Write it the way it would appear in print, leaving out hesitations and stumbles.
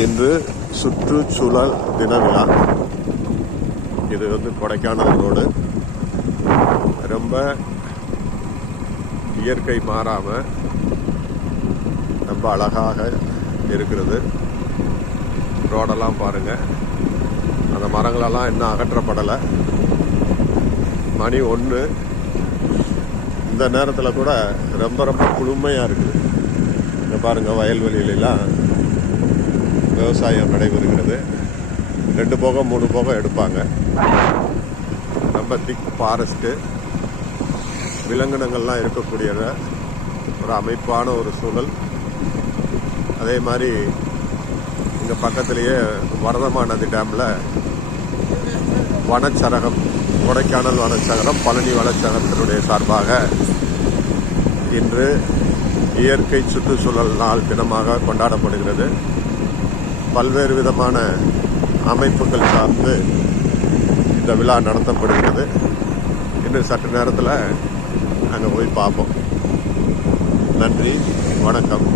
இன்று சுற்றுச்சூழல் தின விழா. இது கொடைக்கானல் ரோடு. ரொம்ப இயற்கை மாறாமல் ரொம்ப அழகாக இருக்கிறது. ரோடெல்லாம் பாருங்கள், அந்த மரங்களெல்லாம் இன்னும் அகற்றப்படலை. மணி 1. இந்த நேரத்தில் கூட ரொம்ப ரொம்ப குளுமையாக இருக்குது. இங்கே பாருங்கள், வயல்வெளியிலெல்லாம் விவசாயம் நடைபெறுகிறது. 2 போகம் 3 போகம் எடுப்பாங்க. ரொம்ப திக் ஃபாரஸ்ட்டு, விலங்கினங்கள்லாம் இருக்கக்கூடிய ஒரு அமைப்பான ஒரு சூழல். அதே மாதிரி இங்கே பக்கத்துலேயே வரதமா நதி டேமில் வனச்சரகம், கொடைக்கானல் வனச்சரகம், பழனி வனச்சரகத்தினுடைய சார்பாக இன்று இயற்கை சுற்றுச்சூழல் நாள் தினமாக கொண்டாடப்படுகிறது. பல்வேறு விதமான அமைப்புகள் சார்ந்து இந்த விழா நடத்தப்படுகிறது. இன்னும் சற்று நேரத்தில் அங்கே போய் பார்ப்போம். நன்றி, வணக்கம்.